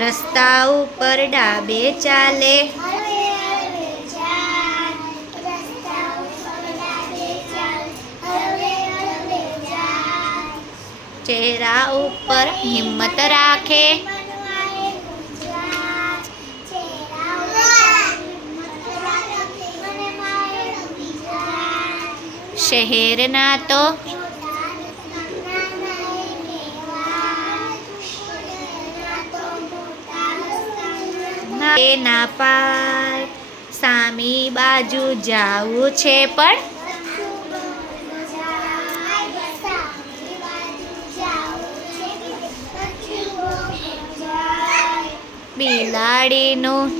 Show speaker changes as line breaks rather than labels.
રસ્તા ઉપર ડાબે ચાલે. ચહેરા ઉપર હિંમત રાખે. શહેરના ગુંજાય એ ના પાય સામી બાજુ જાવું છે પણ બિલાડીનું